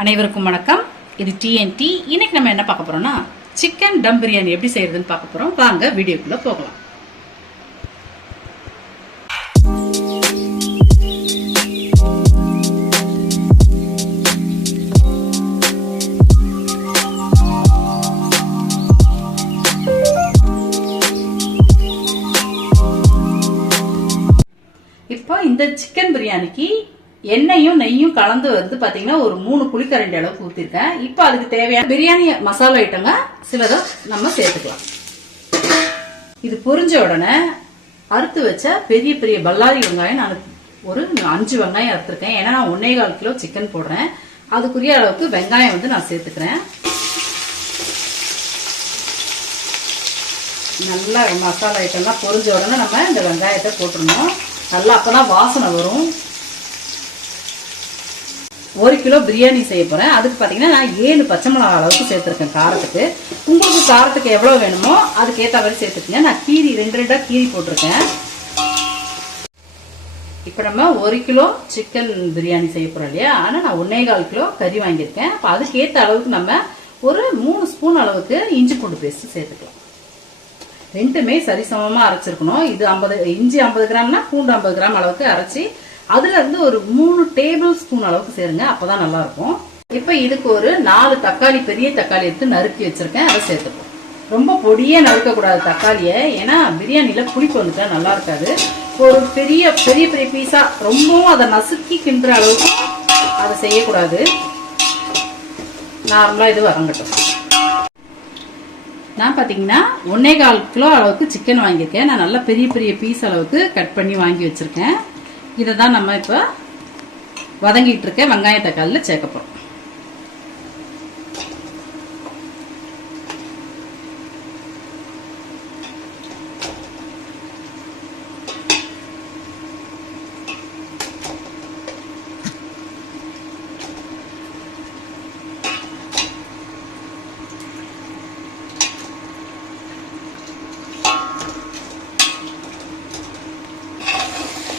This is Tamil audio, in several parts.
அனைவருக்கும் வணக்கம். இது டிஎன்டி இன்னைக்கு நம்ம என்ன பார்க்க போறோம்னா சிக்கன் டம் பிரியாணி எப்படி செய்யறதுன்னு பார்க்க போறோம். வாங்க வீடியோக்குள்ள போகலாம். இப்போ இந்த சிக்கன் பிரியாணிக்கு எண்ணெயும் நெய்யும் கலந்து வந்து பாத்தீங்கன்னா ஒரு மூணு புளிக்கரண்டி அளவுக்கு ஊத்திருக்கேன். இப்போ அதுக்கு தேவையான பிரியாணி மசாலா ஐட்டங்க சிலதை நம்ம சேர்த்துக்கலாம். இது பொரிஞ்ச உடனே அறுத்து வச்ச பெரிய பெரிய பல்லாரி வெங்காயம் நான் ஒரு அஞ்சு வெங்காயம் அறுத்துருக்கேன். ஏன்னா நான் ஒன்னே கால் கிலோ சிக்கன் போடுறேன். அதுக்குரிய அளவுக்கு வெங்காயம் வந்து நான் சேர்த்துக்கிறேன். நல்லா மசாலா ஐட்டம்லாம் பொரிஞ்ச உடனே நம்ம இந்த வெங்காயத்தை போட்டுருணும் நல்லா அப்பதான் வாசனை வரும். ஒரு கிலோ பிரியாணி செய்ய போகிறேன் அதுக்கு பார்த்தீங்கன்னா நான் ஏழு பச்சை மிளகா அளவுக்கு சேர்த்துருக்கேன் காரத்துக்கு. உங்களுக்கு காரத்துக்கு எவ்வளோ வேணுமோ அதுக்கேற்ற மாதிரி சேர்த்துக்கங்க. நான் கீரி ரெண்டு ரெண்டாக கீரி போட்டிருக்கேன். இப்போ நம்ம ஒரு கிலோ சிக்கன் பிரியாணி செய்ய போகிறோம் இல்லையா? ஆனால் நான் ஒன்னே கால் கிலோ கறி வாங்கியிருக்கேன். அப்போ அதுக்கேற்ற அளவுக்கு நம்ம ஒரு மூணு ஸ்பூன் அளவுக்கு இஞ்சி பூண்டு பேஸ்ட்டு சேர்த்துக்கலாம். ரெண்டுமே சரிசமமாக அரைச்சிருக்கணும். இது ஐம்பது இஞ்சி ஐம்பது கிராம்னா பூண்டு ஐம்பது கிராம் அளவுக்கு அரைச்சி அதுல இருந்து ஒரு மூணு டேபிள் ஸ்பூன் அளவுக்கு சேருங்க அப்பதான் நல்லா இருக்கும் இப்ப இதுக்கு ஒரு நாலு தக்காளி பெரிய தக்காளி எடுத்து நறுக்கி வச்சிருக்கேன் அதை சேர்த்துப்போம். ரொம்ப பொடியே நறுக்க கூடாது தக்காளியை ஏன்னா பிரியாணில புளிப்பு வந்துட்டா நல்லா இருக்காது ஒரு பெரிய பெரிய பெரிய பீஸா ரொம்பவும் அதை நசுக்கி கிண்டுற அளவுக்கு அதை செய்யக்கூடாது. நார்மலா இது வரங்கட்டும் நான் பார்த்தீங்கன்னா ஒன்னே கால் கிலோ அளவுக்கு சிக்கன் வாங்கியிருக்கேன். நான் நல்லா பெரிய பெரிய பீஸ் அளவுக்கு கட் பண்ணி வாங்கி வச்சிருக்கேன். இதை தான் நம்ம இப்போ வதங்கிட்டு இருக்க வெங்காய தக்காளியில் சேர்க்க போகிறோம்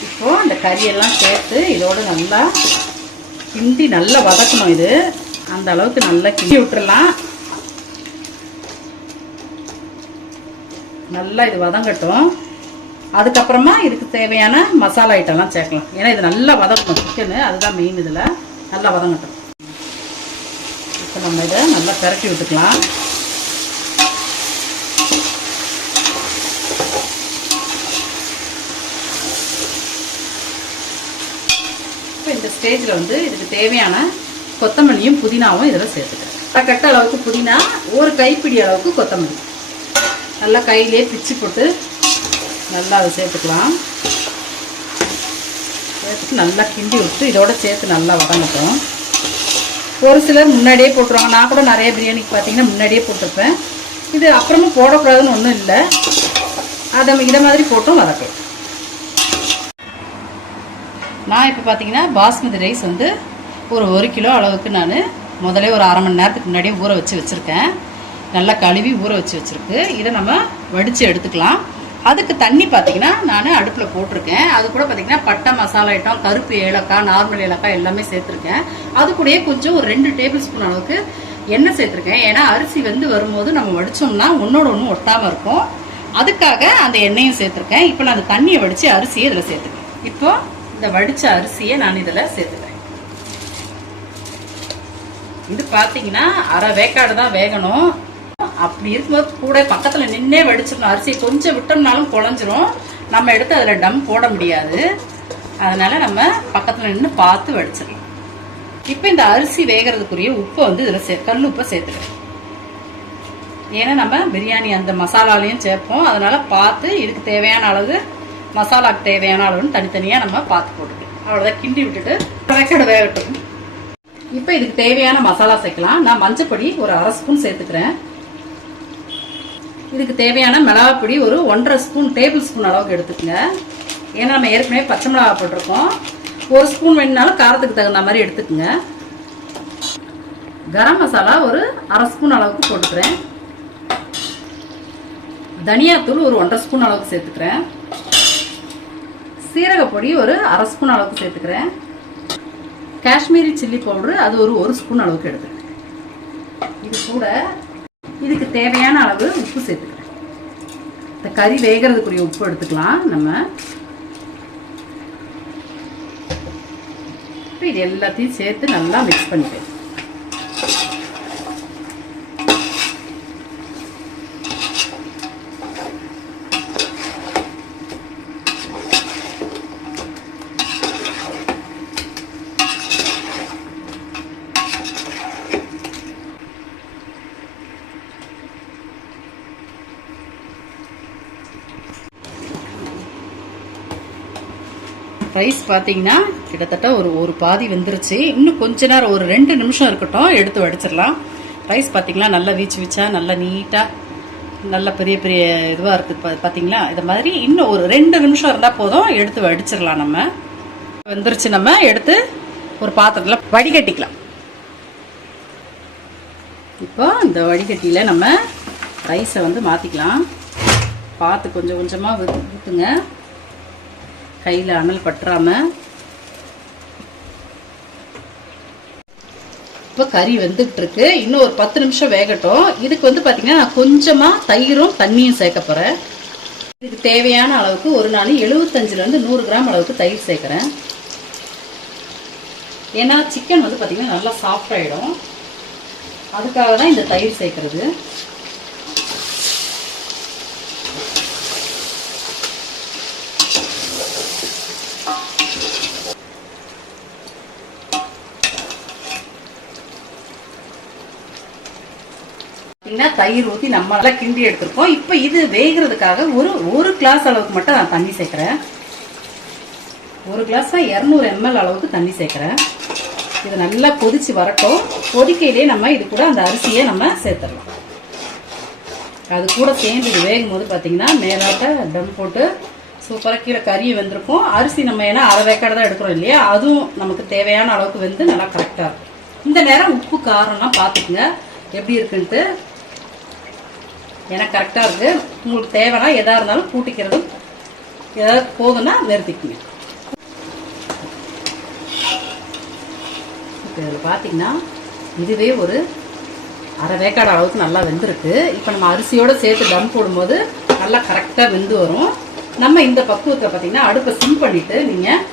இப்போ இந்த கறியெல்லாம் சேர்த்து இதோட நல்லா கிண்டி நல்லா வதக்கணும் இது. அந்த அளவுக்கு நல்லா கிண்டி விட்டுறலாம். நல்லா இது வதங்கட்டும். அதுக்கப்புறமா இதுக்கு தேவையான மசாலா ஐட்டம்லாம் சேர்க்கலாம். ஏன்னா இது நல்லா வதக்கணும் சிக்கனு அதுதான் மெயின் இதில். நல்லா வதங்கட்டும். இப்போ நம்ம இதை நல்லா பெரட்டி விட்டுக்கலாம். இந்த ஸ்டேஜில் வந்து இதுக்கு தேவையான கொத்தமல்லியும் புதினாவும் இதில் சேர்த்துக்கிறேன். கட்ட அளவுக்கு புதினா ஒரு கைப்பிடி அளவுக்கு கொத்தமல்லி. நல்லா கையிலே பிச்சு போட்டு நல்லா அதை சேர்த்துக்கலாம். சேர்த்துட்டு நல்லா கிண்டி விட்டு இதோட சேர்த்து நல்லா வதங்கட்டும். ஒரு சிலர் முன்னாடியே போட்டுருவாங்க. நான் கூட நிறைய பிரியாணிக்கு பார்த்தீங்கன்னா முன்னாடியே போட்டிருப்பேன். இது அப்புறமும் போடக்கூடாதுன்னு ஒன்றும் இல்லை. அதை இதை மாதிரி போட்டும் வதக்கலாம் நான் இப்போ பார்த்தீங்கன்னா பாஸ்மதி ரைஸ் வந்து ஒரு ஒரு கிலோ அளவுக்கு நான் முதலே ஒரு அரை மணி நேரத்துக்கு முன்னாடியே ஊற வச்சு வச்சுருக்கேன். நல்லா கழுவி ஊற வச்சு வச்சுருக்கு. இதை நம்ம வடித்து எடுத்துக்கலாம். அதுக்கு தண்ணி பார்த்தீங்கன்னா நான் அடுப்பில் போட்டிருக்கேன். அது கூட பார்த்தீங்கன்னா பட்டை மசாலா ஐட்டம் கருப்பு ஏலக்காய் நார்மல் ஏலக்காய் எல்லாமே சேர்த்துருக்கேன். அது கூடயே கொஞ்சம் ஒரு ரெண்டு டேபிள் ஸ்பூன் அளவுக்கு எண்ணெய் சேர்த்துருக்கேன். ஏன்னா அரிசி வந்து வரும்போது நம்ம வடித்தோம்னா ஒன்றோட ஒன்று ஒட்டாமல் இருக்கும். அதுக்காக அந்த எண்ணெயும் சேர்த்துருக்கேன். இப்போ நான் அந்த தண்ணியை வடித்து அரிசியை இதில் சேர்த்துக்கேன் இப்போது இந்த வடிச்ச அரிசியை நான் இதில் சேர்த்துக்கிறேன். இது பார்த்தீங்கன்னா அரை வேக்காடு தான் வேகணும். அப்படி இருக்கும்போது கூட பக்கத்தில் நின்னே வடிச்சிடணும். அரிசி கொஞ்சம் விட்டோம்னாலும் குழஞ்சிரும். நம்ம எடுத்து அதில் டம் போட முடியாது. அதனால் நம்ம பக்கத்தில் நின்று பார்த்து வடிச்சிடலாம். இப்போ இந்த அரிசி வேகிறதுக்குரிய உப்பை வந்து இதில் சே கல் உப்பை சேர்த்துக்கிறேன். ஏன்னா நம்ம பிரியாணி அந்த மசாலாலையும் சேர்ப்போம். அதனால் பார்த்து இதுக்கு தேவையான அளவு மசாலாக்கு தேவையான அளவுன்னு தனித்தனியாக நம்ம பார்த்து போட்டுக்கலாம். அவ்வளோதான் கிண்டி விட்டுட்டு கரெக்டாக வேகட்டும். இப்போ இதுக்கு தேவையான மசாலா சேர்க்கலாம். நான் மஞ்சப்பொடி ஒரு அரை ஸ்பூன் சேர்த்துக்கிறேன். இதுக்கு தேவையான மிளகாப்பொடி ஒரு ஒன்றரை ஸ்பூன் டேபிள் ஸ்பூன் அளவுக்கு எடுத்துக்கோங்க. ஏன்னா நம்ம ஏற்கனவே பச்சை மிளகா போட்டிருக்கோம். ஒரு ஸ்பூன் வேணுனாலும் காரத்துக்கு தகுந்த மாதிரி எடுத்துக்கோங்க. கரம் மசாலா ஒரு அரை ஸ்பூன் அளவுக்கு போட்டுக்கிறேன். தனியாத்தூள் ஒரு ஒன்றரை ஸ்பூன் அளவுக்கு சேர்த்துக்கிறேன். சீரகப்பொடி ஒரு அரை ஸ்பூன் அளவுக்கு சேர்த்துக்கிறேன். காஷ்மீரி சில்லி பவுடரு அது ஒரு ஒரு ஸ்பூன் அளவுக்கு எடுத்துக்கிறேன். இது கூட இதுக்கு தேவையான அளவு உப்பு சேர்த்துக்கிறேன். இந்த கறி வேகிறதுக்குரிய உப்பு எடுத்துக்கலாம் நம்ம. இது எல்லாத்தையும் சேர்த்து நல்லா மிக்ஸ் பண்ணிக்கிறேன் ரைஸ் பார்த்தீங்கன்னா கிட்டத்தட்ட ஒரு ஒரு பாதி வெந்துருச்சு. இன்னும் கொஞ்ச நேரம் ஒரு ரெண்டு நிமிஷம் இருக்கட்டும் எடுத்து வடிச்சிடலாம். ரைஸ் பார்த்தீங்களா நல்லா வீச்சு வீச்சா நல்லா நீட்டாக நல்ல பெரிய பெரிய இதுவாக இருக்குது பா பார்த்தீங்களா இது மாதிரி இன்னும் ஒரு ரெண்டு நிமிஷம் இருந்தால் போதும் எடுத்து வடிச்சிடலாம் நம்ம. வெந்துருச்சு நம்ம எடுத்து ஒரு பாத்திரத்தில் வடிகட்டிக்கலாம். இப்போ இந்த வடிகட்டியில் நம்ம ரைஸை வந்து மாற்றிக்கலாம் பார்த்து கொஞ்சம் கொஞ்சமாக ஊற்றுங்க கையில் அனல் பற்றாமல் இப்போ கறி வெந்துகிட்டு இருக்கு இன்னும் ஒரு பத்து நிமிஷம் வேகட்டும். இதுக்கு வந்து பார்த்தீங்கன்னா நான் கொஞ்சமாக தயிரும் தண்ணியும் சேர்க்க போகிறேன் இதுக்கு தேவையான அளவுக்கு ஒரு நாள் எழுபத்தஞ்சிலேருந்து நூறு கிராம் அளவுக்கு தயிர் சேர்க்குறேன். ஏன்னா சிக்கன் வந்து பார்த்திங்கன்னா நல்லா சாஃப்ட் ஆகிடும் அதுக்காக தான் இந்த தயிர் சேர்க்கறது. பார்த்தீங்கன்னா தயிர் ஊற்றி நம்ம நல்லா கிண்டி எடுத்திருக்கோம். இப்போ இது வேகிறதுக்காக ஒரு ஒரு கிளாஸ் அளவுக்கு மட்டும் நான் தண்ணி சேர்க்குறேன். ஒரு கிளாஸ் இரநூறு எம்எல் அளவுக்கு தண்ணி சேர்க்குறேன். இது நல்லா கொதிச்சு வரட்டும். கொதிக்கையிலே நம்ம இது கூட அந்த அரிசியை நம்ம சேர்த்துடலாம். அது கூட சேர்ந்து இது வேகும் போது பார்த்தீங்கன்னா மேலாட்ட டம் போட்டு சூப்பராக கீழே கறி வெந்திருக்கும். அரிசி நம்ம ஏன்னா அரை வேக்காடு தான் எடுக்கிறோம் இல்லையா? அதுவும் நமக்கு தேவையான அளவுக்கு வந்து நல்லா கரெக்டாக இருக்கும். இந்த நேரம் உப்பு காரம்லாம் பார்த்துக்குங்க. எப்படி இருக்குன்ட்டு எனக்கு கரெக்டாக இருக்குது உங்களுக்கு தேவைன்னா எதாக இருந்தாலும் கூட்டிக்கிறதும் ஏதாவது போதும்னா நிறுத்திக்குங்க. இப்போ இதில் பார்த்தீங்கன்னா இதுவே ஒரு அரை வேக்காடு அளவுக்கு நல்லா வெந்திருக்கு. இப்போ நம்ம அரிசியோடு சேர்த்து தம் போடும்போது நல்லா கரெக்டாக வெந்து வரும். நம்ம இந்த பக்குவத்தை பார்த்தீங்கன்னா அடுப்பை சிம் பண்ணிவிட்டு நீங்கள்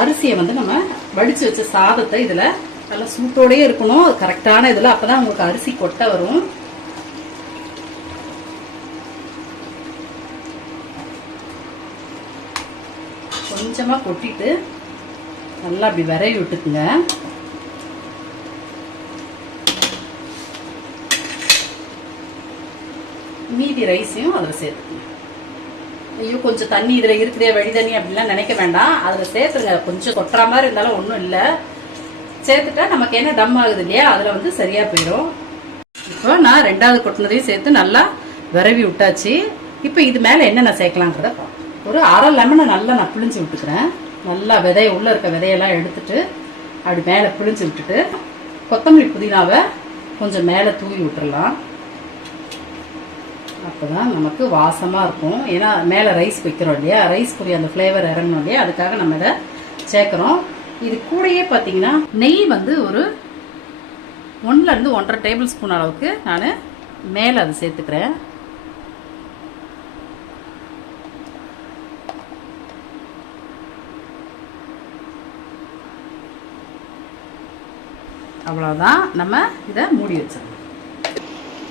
அரிசியை வந்து நம்ம வடித்து வச்ச சாதத்தை இதில் நல்லா சூட்டோடயே இருக்கணும். கரெக்டான இதில் அப்போ தான் உங்களுக்கு அரிசி கொட்டை வரும். கொஞ்சமாக கொட்டிட்டு நல்லா அப்படி விரைவி விட்டுக்குங்க. மீதி ரைஸையும் அதில் சேர்த்துக்கணும் ஐயோ கொஞ்சம் தண்ணி இதில் இருக்குதே வழி தண்ணி அப்படிலாம் நினைக்க வேண்டாம். அதில் சேர்த்துருங்க. கொஞ்சம் கொட்டுற மாதிரி இருந்தாலும் ஒன்றும் இல்லை. சேர்த்துட்டா நமக்கு என்ன டம் ஆகுது இல்லையா? அதில் வந்து சரியாக போயிடும் இப்போ நான் ரெண்டாவது கொட்டினதையும் சேர்த்து நல்லா விரவி விட்டாச்சு. இப்போ இது மேலே என்னென்ன சேர்க்கலாங்கிறத பார்ப்போம். ஒரு அரை லெமனை நல்லா நான் பிழிஞ்சு விட்டுக்கிறேன். நல்லா விதைய உள்ளே இருக்க விதையெல்லாம் எடுத்துட்டு அப்படி மேலே பிழிஞ்சு விட்டுட்டு கொத்தமல்லி புதினாவை கொஞ்சம் மேலே தூவி விட்டுறலாம். அப்பதான் நமக்கு வாசமாக இருக்கும். ஏன்னா மேலே ரைஸ் வைக்கிறோம் இல்லையா? ரைஸ்க்குரிய அந்த ஃப்ளேவர் இறங்கணும் இல்லையா? அதுக்காக நம்ம இதை சேர்க்குறோம். இது கூடயே பார்த்தீங்கன்னா நெய் வந்து ஒரு ஒன்றுலேருந்து ஒன்றரை டேபிள் ஸ்பூன் அளவுக்கு நான் மேலே அதை சேர்த்துக்கிறேன். அவ்வளோதான் நம்ம இதை மூடி வச்சோம்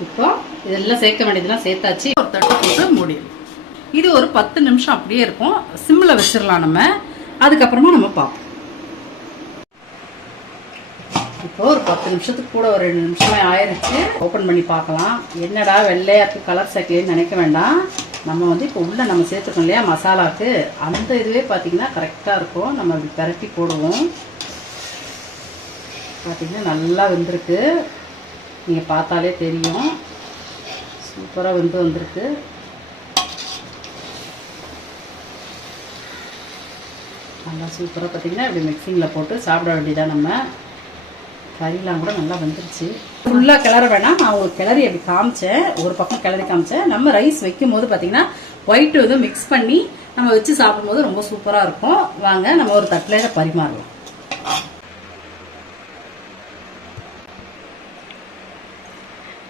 இப்போ இதெல்லாம் சேர்க்க வேண்டியதெல்லாம் சேர்த்தாச்சு. ஒரு தட்டு போட்டு மூடிடும் இது ஒரு பத்து நிமிஷம் அப்படியே இருக்கும். சிம்மில் வச்சிடலாம் நம்ம. அதுக்கப்புறமா நம்ம பார்ப்போம். இப்போ ஒரு பத்து நிமிஷத்துக்கு கூட ஒரு ரெண்டு நிமிஷமே ஆயிருச்சு. ஓப்பன் பண்ணி பார்க்கலாம். என்னடா வெள்ளையாக்கு கலர் சேர்க்கலன்னு நினைக்க வேண்டாம். நம்ம வந்து இப்போ உள்ள நம்ம சேர்த்துக்கணும் இல்லையா மசாலாவுக்கு அந்த இதுவே பார்த்தீங்கன்னா கரெக்டாக இருக்கும். நம்ம அப்படி பரட்டி போடுவோம். பார்த்தீங்கன்னா நல்லா வெந்திருக்கு. நீங்கள் பார்த்தாலே தெரியும். சூப்பராக வெந்து வந்திருக்கு. நல்லா சூப்பராக பார்த்தீங்கன்னா இப்படி மிக்சிங்கில் போட்டு சாப்பிட வேண்டியதான் நம்ம. கறிலாம் கூட நல்லா வந்துருச்சு. ஃபுல்லாக கிளற வேணாம். நான் உங்களுக்கு கிளறி அப்படி காமிச்சேன். ஒரு பக்கம் கிளறி காமிச்சேன். நம்ம ரைஸ் வைக்கும் போது பார்த்தீங்கன்னா ஒயிட் வந்து மிக்ஸ் பண்ணி நம்ம வச்சு சாப்பிடும்போது ரொம்ப சூப்பராக இருக்கும். வாங்க நம்ம ஒரு தட்டில் பரிமாறலாம்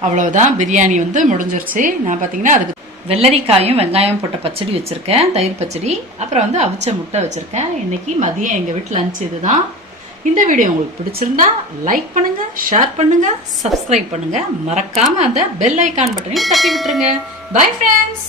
அவ்வளவுதான். பிரியாணி வந்து முடிஞ்சிருச்சு. நான் பார்த்தீங்கன்னா அதுக்கு வெள்ளரிக்காயும் வெங்காயம் போட்ட பச்சடி வச்சுருக்கேன். தயிர் பச்சடி. அப்புறம் வந்து அவிச்ச முட்டை வச்சுருக்கேன். இன்றைக்கி மதியம் எங்கள் வீட்டில் லஞ்ச் இதுதான். இந்த வீடியோ உங்களுக்கு பிடிச்சிருந்தா லைக் பண்ணுங்க ஷேர் பண்ணுங்க சப்ஸ்கிரைப் பண்ணுங்க. மறக்காம அந்த பெல் ஐக்கான் பட்டனையும் தட்டி விட்டுருங்க. Bye friends